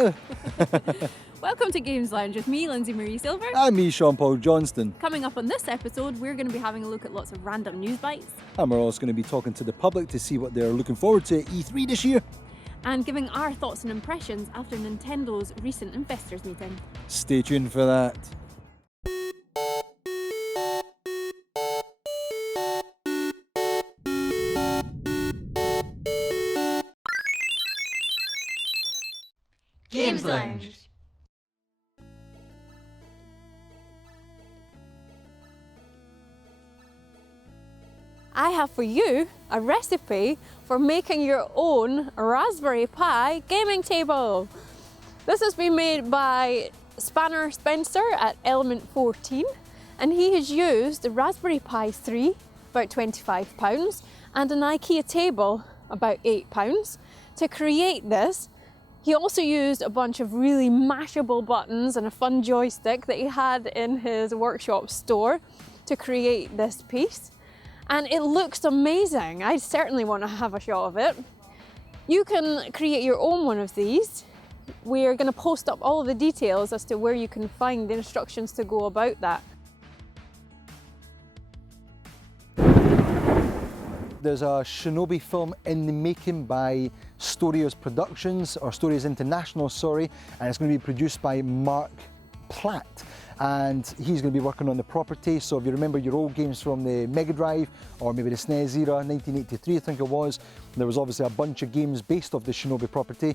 Hello. Welcome to Games Lounge with me, Lindsay Marie Silver. And me, Sean Paul Johnston. Coming up on this episode, we're going to be having a look at lots of random news bites. And we're also going to be talking to the public to see what they're looking forward to at E3 this year. And giving our thoughts and impressions after Nintendo's recent investors meeting. Stay tuned for that. Games Lounge. I have for you a recipe for making your own Raspberry Pi gaming table. This has been made by Spanner Spencer at Element 14, and he has used the Raspberry Pi 3, about £25, and an IKEA table, about £8, to create this. He also used a bunch of really mashable buttons and a fun joystick that he had in his workshop store to create this piece. And it looks amazing. I certainly want to have a shot of it. You can create your own one of these. We're going to post up all of the details as to where you can find the instructions to go about that. There's a Shinobi film in the making by Stories Productions, or Stories International, sorry, and it's going to be produced by Mark Platt. And he's going to be working on the property. So if you remember your old games from the Mega Drive, or maybe the SNES era, 1983 I think it was, there was obviously a bunch of games based off the Shinobi property.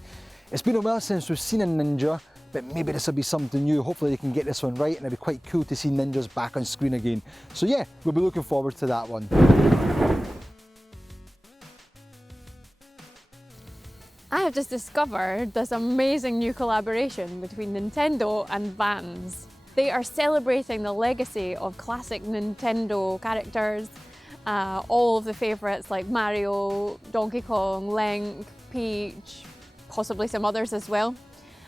It's been a while since we've seen a ninja, but maybe this will be something new. Hopefully they can get this one right, and it'll be quite cool to see ninjas back on screen again. So yeah, we'll be looking forward to that one. I have just discovered this amazing new collaboration between Nintendo and Vans. They are celebrating the legacy of classic Nintendo characters, all of the favourites like Mario, Donkey Kong, Link, Peach, possibly some others as well.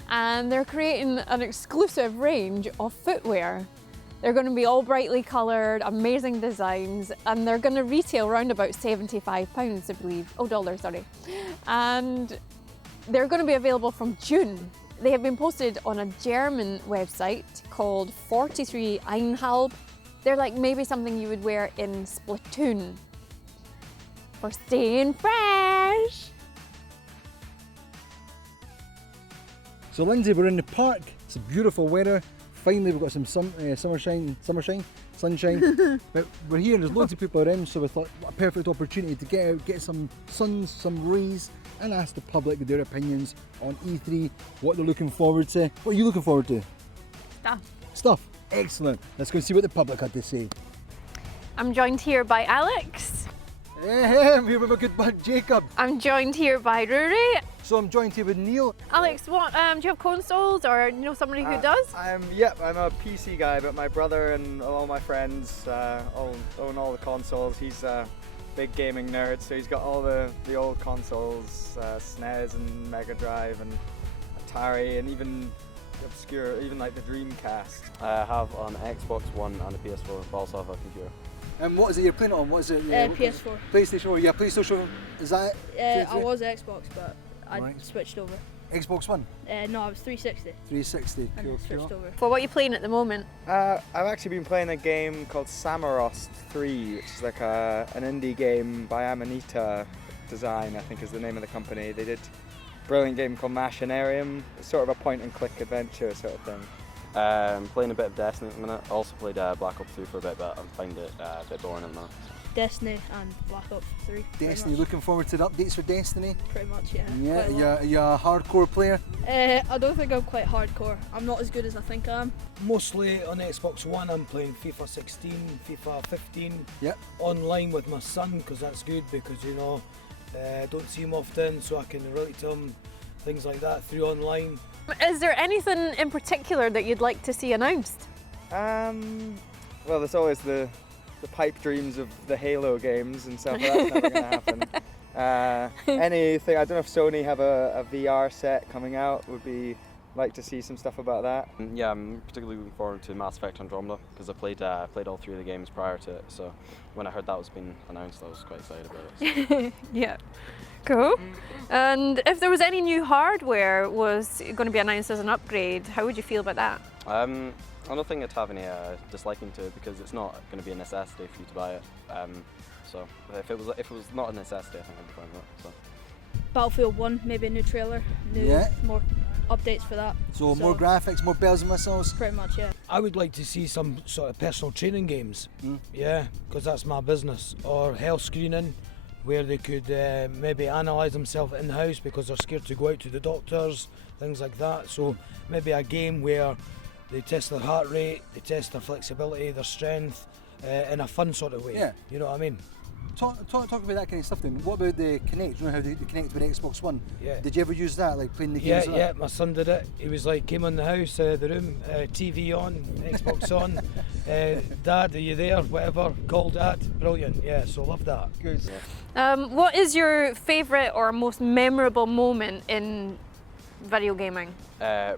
And they're creating an exclusive range of footwear. They're going to be all brightly coloured, amazing designs, and they're going to retail around about £75, I believe. Oh, dollars, sorry. And they're going to be available from June. They have been posted on a German website called 43 Einhalb. They're like maybe something you would wear in Splatoon for staying fresh. So Lindsay, we're in the park. It's a beautiful weather. Finally, we've got some sunshine. But we're here and there's loads of people around, so we thought what a perfect opportunity to get out, get some sun, some rays, and ask the public their opinions on E3, what they're looking forward to. What are you looking forward to? Stuff. Excellent. Let's go and see what the public had to say. I'm joined here by Alex. I'm here with my good bud Jacob. I'm joined here by Rory. So I'm joined here with Neil. Alex, what do you have consoles, or you know somebody who does? I'm a PC guy, but my brother and all my friends own all the consoles. He's a big gaming nerd, so he's got all the old consoles, SNES and Mega Drive and Atari, and even obscure, even like the Dreamcast. I have an Xbox One and a PS4, but also have a computer. And what is it you're playing on? What is it? PS4. PlayStation 4. Yeah, PlayStation. Is that? I was Xbox, but I switched over. Xbox One? No, I was 360. 360. And Cool. then switched over. For what are you playing at the moment? I've actually been playing a game called Samaros 3, which is like an indie game by Amanita Design, I think is the name of the company. They did a brilliant game called Machinarium. It's sort of a point-and-click adventure sort of thing. Playing a bit of Destiny at the minute. Also played Black Ops 2 for a bit, but I find it a bit boring at the minute. Destiny and Black Ops 3. Destiny, looking forward to the updates for Destiny? Pretty much, yeah. Yeah, you're a hardcore player? I don't think I'm quite hardcore. I'm not as good as I think I am. Mostly on Xbox One, I'm playing FIFA 16, FIFA 15, Yep. online with my son, because that's good, because don't see him often, so I can relate to him, things like that through online. Is there anything in particular that you'd like to see announced? Well, there's always the pipe dreams of the Halo games and stuff, but that's never going to happen. Anything, I don't know if Sony have a VR set coming out, would be like to see some stuff about that. Yeah, I'm particularly looking forward to Mass Effect Andromeda because I played all 3 of the games prior to it. So when I heard that was being announced, I was quite excited about it. So. Yeah. Cool. And if there was any new hardware was going to be announced as an upgrade, how would you feel about that? I don't think I'd have any disliking to it because it's not going to be a necessity for you to buy it. So if it was not a necessity, I think I'd be fine with it. So. Battlefield 1, maybe a new trailer, more updates for that. So more graphics, more bells and whistles. Pretty much, yeah. I would like to see some sort of personal training games, yeah, because that's my business, or health screening, where they could maybe analyse themselves in-house because they're scared to go out to the doctors, things like that. So maybe a game where they test their heart rate, they test their flexibility, their strength, in a fun sort of way. Yeah. You know what I mean? Talk about that kind of stuff then. What about the Kinect? You know how they connect with Xbox One? Yeah. Did you ever use that, like playing the Yeah, games? yeah, my son did it. He was like, came in the house, the room, TV on, Xbox on. Dad, are you there? Whatever, call Dad. Brilliant, yeah, so love that. Good. What is your favourite or most memorable moment in video gaming?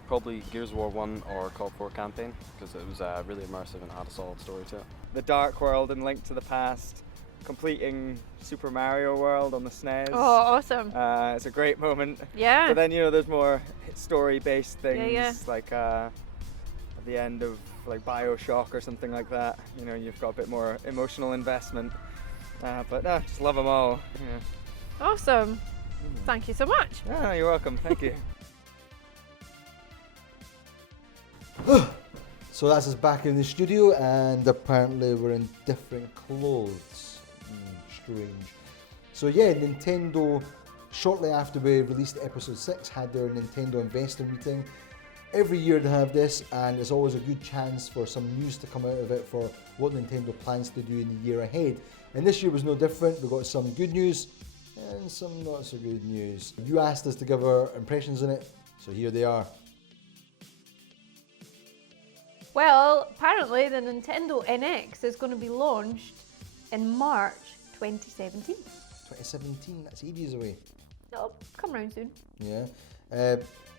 Probably Gears of War 1 or Call 4 campaign because it was really immersive and had a solid story to it. The Dark World and Link to the Past, completing Super Mario World on the SNES. Oh, awesome. It's a great moment. Yeah. But then, there's more story-based things, Yeah. like at the end of like BioShock or something like that. You've got a bit more emotional investment. But no, just love them all. Yeah. Awesome. Thank you so much. Oh, you're welcome. Thank you. So that's us back in the studio, and apparently we're in different clothes. Strange. So yeah, Nintendo, shortly after we released episode 6, had their Nintendo investor meeting. Every year they have this, and it's always a good chance for some news to come out of it for what Nintendo plans to do in the year ahead. And this year was no different. We got some good news and some not so good news. You asked us to give our impressions on it, so here they are. Well, apparently the Nintendo NX is going to be launched in March 2017. 2017, that's ages away. It'll come round soon. Yeah.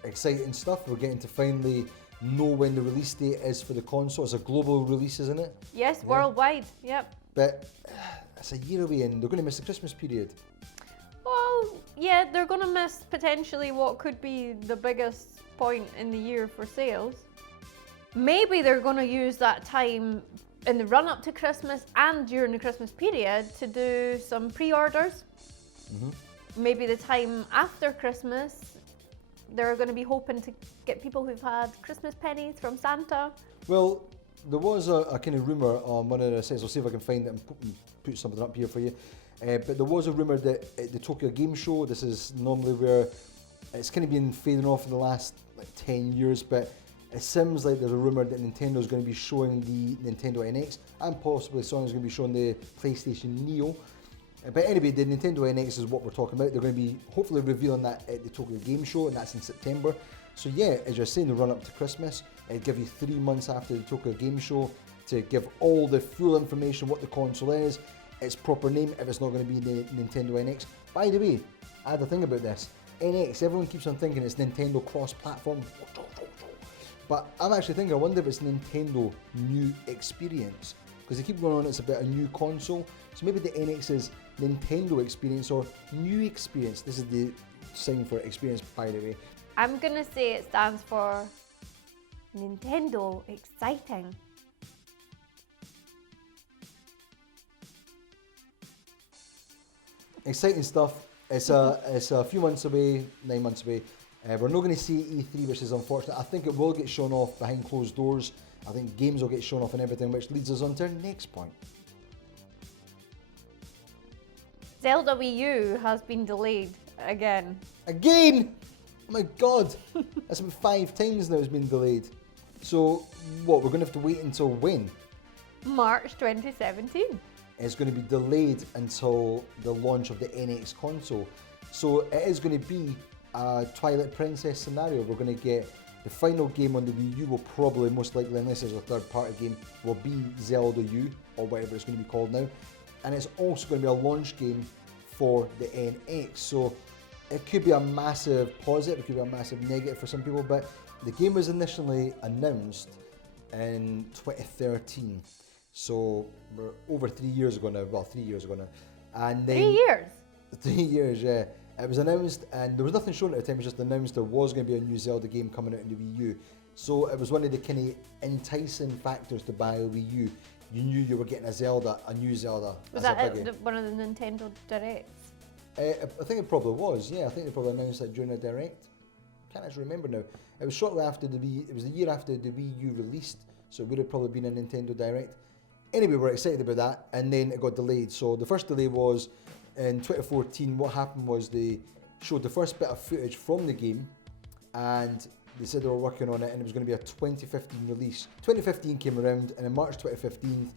Exciting stuff. We're getting to finally know when the release date is for the console. It's a global release, isn't it? Yes, worldwide, yep. But it's a year away and they're going to miss the Christmas period. Well, yeah, they're going to miss potentially what could be the biggest point in the year for sales. Maybe they're going to use that time in the run-up to Christmas and during the Christmas period to do some pre-orders. Maybe the time after Christmas, they're going to be hoping to get people who've had Christmas pennies from Santa. Well, there was a kind of rumour on one of the sites. I'll see if I can find it and put something up here for you. But there was a rumour that at the Tokyo Game Show, this is normally where it's kind of been fading off for the last 10 years, but it seems like there's a rumour that Nintendo is going to be showing the Nintendo NX and possibly Sony's going to be showing the PlayStation Neo. But anyway, the Nintendo NX is what we're talking about. They're going to be hopefully revealing that at the Tokyo Game Show, and that's in September. So yeah, as you're saying, the run up to Christmas, it'll give you 3 months after the Tokyo Game Show to give all the full information what the console is, its proper name, if it's not going to be the Nintendo NX. By the way, I had a thing about this. NX, everyone keeps on thinking it's Nintendo cross-platform. But I'm actually thinking, I wonder if it's Nintendo New Experience. Because they keep going on, it's about a new console. So maybe the NX is Nintendo Experience or New Experience. This is the sign for experience, by the way. I'm going to say it stands for Nintendo Exciting. Exciting stuff. It's a few months away, 9 months away. We're not going to see E3, which is unfortunate. I think it will get shown off behind closed doors. I think games will get shown off and everything, which leads us on to our next point. Zelda Wii U has been delayed again. Again! Oh my god! That's been 5 times now it's been delayed. So, what, we're going to have to wait until when? March 2017. It's going to be delayed until the launch of the NX console. So, it is going to be a Twilight Princess scenario. We're going to get the final game on the Wii U will probably, most likely, unless there's a third-party game, will be Zelda U, or whatever it's going to be called now. And it's also going to be a launch game for the NX. So it could be a massive positive, it could be a massive negative for some people, but the game was initially announced in 2013. So we're over 3 years ago now, well 3 years ago now. And then 3 years? 3 years, yeah. It was announced and there was nothing shown at the time, it was just announced there was going to be a new Zelda game coming out in the Wii U. So it was one of the kind of enticing factors to buy a Wii U. You knew you were getting a Zelda, a new Zelda. Was that at one of the Nintendo Directs? I think it probably was, yeah. I think they probably announced that during a Direct. Can't actually remember now. It was shortly after it was the year after the Wii U released, so it would have probably been a Nintendo Direct. Anyway, we're excited about that, and then it got delayed. So the first delay was in 2014. What happened was they showed the first bit of footage from the game, and they said they were working on it, and it was going to be a 2015 release. 2015 came around, and in March 2015,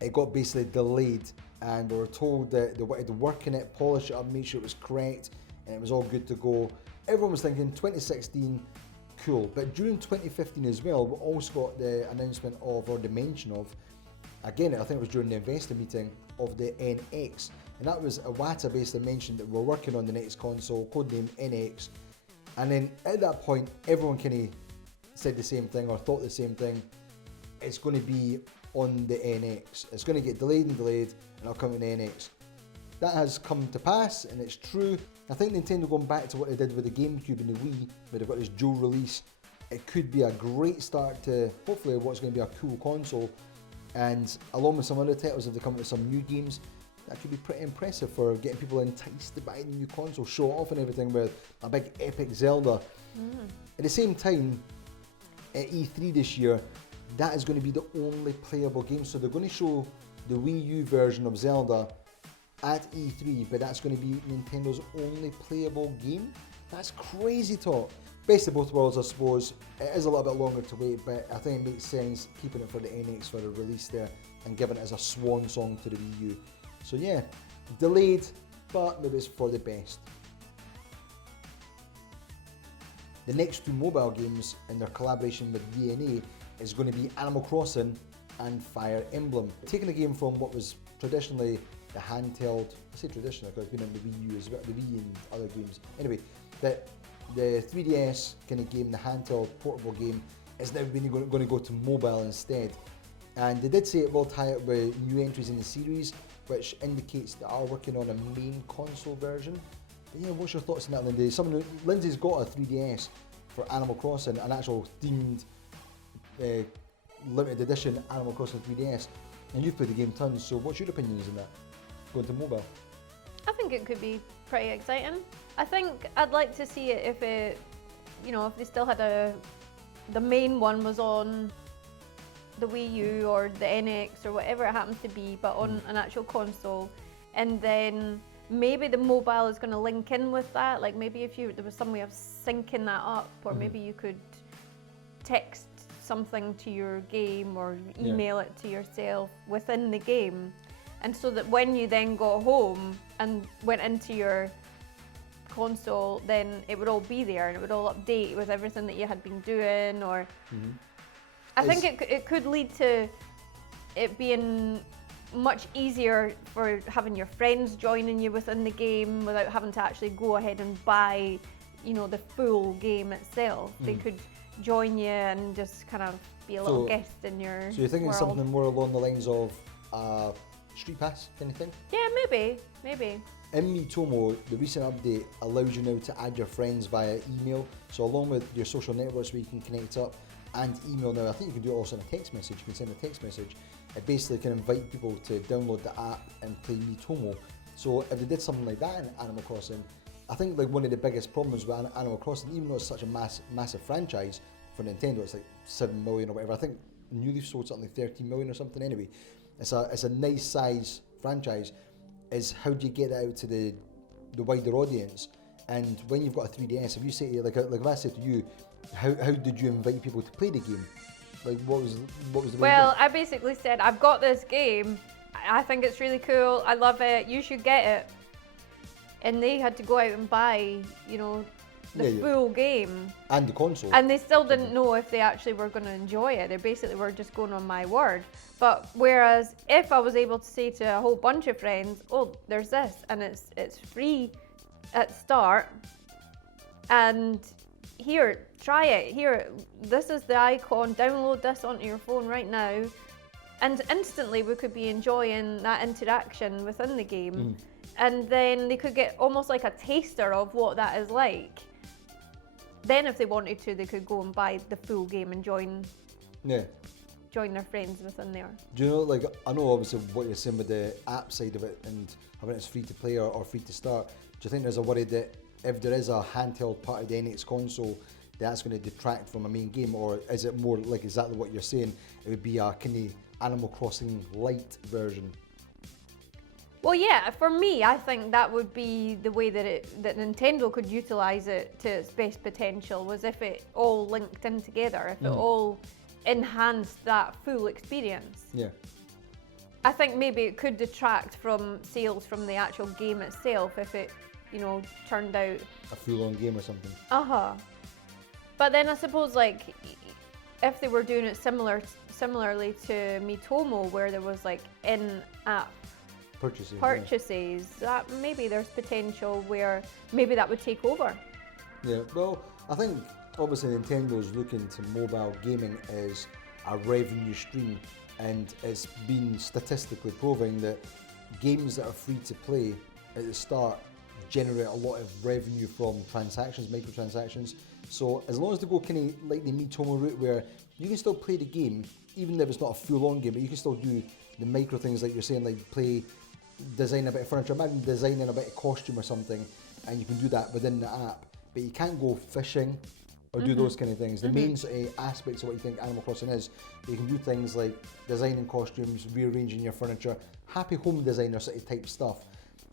it got basically delayed, and we were told that they wanted to work on it, polish it up, make sure it was correct, and it was all good to go. Everyone was thinking 2016, cool. But during 2015 as well, we also got the announcement of, or the mention of, again, I think it was during the investor meeting, of the NX. And that was Iwata basically mentioned that we're working on the next console, codename NX. And then at that point, everyone kind of said the same thing or thought the same thing. It's going to be on the NX. It's going to get delayed, and it'll come in the NX. That has come to pass, and it's true. I think Nintendo going back to what they did with the GameCube and the Wii, where they've got this dual release, it could be a great start to hopefully what's going to be a cool console. And along with some other titles, if they come up with some new games, that could be pretty impressive for getting people enticed to buy the new console, show off and everything with a big epic Zelda. At the same time, at E3 this year, that is going to be the only playable game. So they're going to show the Wii U version of Zelda at E3, but that's going to be Nintendo's only playable game. That's crazy talk. Best of both worlds, I suppose. It is a little bit longer to wait, but I think it makes sense keeping it for the NX for a release there and giving it as a swan song to the Wii U. So yeah, delayed, but maybe it's for the best. The next two mobile games in their collaboration with DNA is going to be Animal Crossing and Fire Emblem. Taking a game from what was traditionally the handheld, I say traditional because it's been on the Wii U as well, the Wii and other games. Anyway, the 3DS kind of game, the handheld portable game, is now going to go to mobile instead. And they did say it will tie up with new entries in the series, which indicates they are working on a main console version. But yeah, what's your thoughts on that, Lindsay? Lindsay's got a 3DS for Animal Crossing, an actual themed limited edition Animal Crossing 3DS, and you've played the game tons, so what's your opinions on that, going to mobile? I think it could be pretty exciting. I think I'd like to see it if it, if they still had the main one was on the Wii U or the NX or whatever it happens to be, but on an actual console, and then maybe the mobile is going to link in with that. Like maybe if there was some way of syncing that up, or maybe you could text something to your game or email it to yourself within the game, and so that when you then got home and went into your console, then it would all be there and it would all update with everything that you had been doing. Or I think it could lead to it being much easier for having your friends joining you within the game without having to actually go ahead and buy, the full game itself. They could join you and just kind of be a little guest in your So you're thinking world. something more along the lines of Street Pass kind of thing? Yeah, maybe. In Miitomo, the recent update allows you now to add your friends via email. So along with your social networks where you can connect up and email now, I think you can do it also in a text message. You can send a text message. It basically can invite people to download the app and play Miitomo. So if they did something like that in Animal Crossing, I think like one of the biggest problems with Animal Crossing, even though it's such a massive franchise for Nintendo, it's like 7 million or whatever. I think New Leaf sold something like 13 million or something. Anyway, it's a nice size franchise. Is how do you get that out to the wider audience? And when you've got a 3DS, if you say like if I said to you, how did you invite people to play the game? Like what was the Well, I basically said, I've got this game, I think it's really cool, I love it, you should get it. And they had to go out and buy, the full game. And the console. And they still didn't know if they actually were going to enjoy it. They basically were just going on my word. But whereas if I was able to say to a whole bunch of friends, oh, there's this, and it's free at start, and here, try it. Here, this is the icon. Download this onto your phone right now. And instantly we could be enjoying that interaction within the game. And then they could get almost like a taster of what that is like. Then if they wanted to, they could go and buy the full game and join their friends within there. Do you know, like, I know obviously what you're saying with the app side of it and having it's free to play or free to start. Do you think there's a worry that if there is a handheld part of the NX console, that's going to detract from a main game, or is it more like exactly what you're saying? It would be a kind of Animal Crossing light version. Well, yeah, for me, I think that would be the way that Nintendo could utilize it to its best potential, was if it all linked in together, if it all enhanced that full experience. Yeah. I think maybe it could detract from sales from the actual game itself if it, you know, turned out A full-on game or something. But then I suppose, like, if they were doing it similarly to Miitomo, where there was like in-app purchases, that maybe there's potential where maybe that would take over. Yeah, well, I think obviously Nintendo's looking to mobile gaming as a revenue stream, and it's been statistically proving that games that are free to play at the start generate a lot of revenue from transactions, microtransactions. So as long as they go kind of like the Miitomo route, where you can still play the game, even if it's not a full-on game, but you can still do the micro things like you're saying, like design a bit of furniture, imagine designing a bit of costume or something, and you can do that within the app, but you can't go fishing or do those kind of things. The main sort of aspects of what you think Animal Crossing is, you can do things like designing costumes, rearranging your furniture, happy home designer sort of type stuff.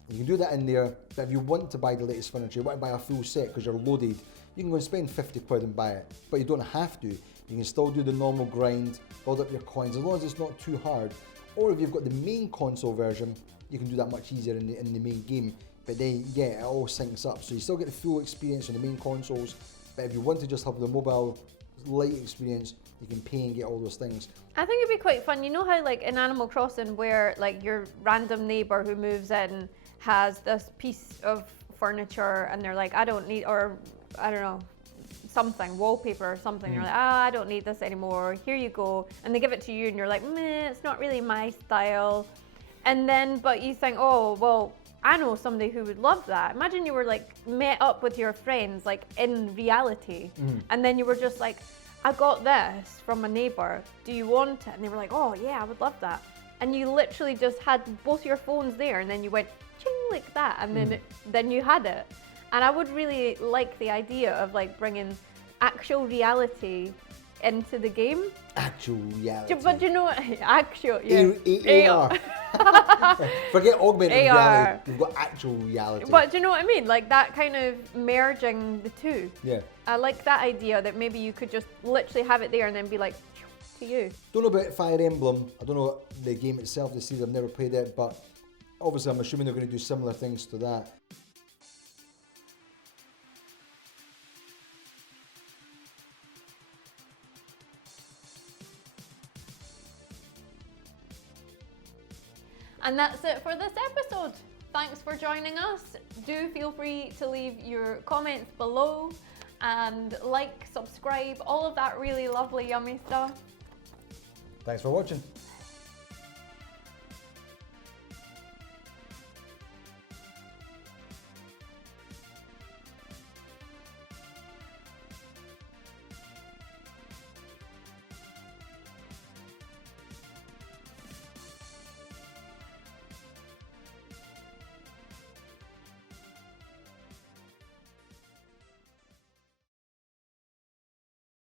You can do that in there, but if you want to buy the latest furniture, you want to buy a full set because you're loaded, you can go and spend 50 quid and buy it, but you don't have to. You can still do the normal grind, build up your coins, as long as it's not too hard. Or if you've got the main console version, you can do that much easier in the main game. But then, yeah, it all syncs up. So you still get the full experience on the main consoles, but if you want to just have the mobile light experience, you can pay and get all those things. I think it'd be quite fun. You know how, like, in Animal Crossing, where like your random neighbour who moves in has this piece of furniture and they're like, I don't need, or I don't know, something, wallpaper or something. You're like, I don't need this anymore. Here you go. And they give it to you and you're like, meh, it's not really my style. And then, but you think, oh, well, I know somebody who would love that. Imagine you were like met up with your friends, like in reality. And then you were just like, I got this from a neighbor. Do you want it? And they were like, oh yeah, I would love that. And you literally just had both your phones there, and then you went ching like that, and then you had it. And I would really like the idea of like bringing actual reality into the game. Actual reality. But you know what? Actual, AR. Forget augmented reality. You've got actual reality. But do you know what I mean? Like that kind of merging the two. Yeah. I like that idea that maybe you could just literally have it there and then be like, to you. Don't know about Fire Emblem. I don't know the game itself. This season I've never played it, but obviously I'm assuming they're going to do similar things to that. And that's it for this episode. Thanks for joining us. Do feel free to leave your comments below and like, subscribe, all of that really lovely, yummy stuff. Thanks for watching.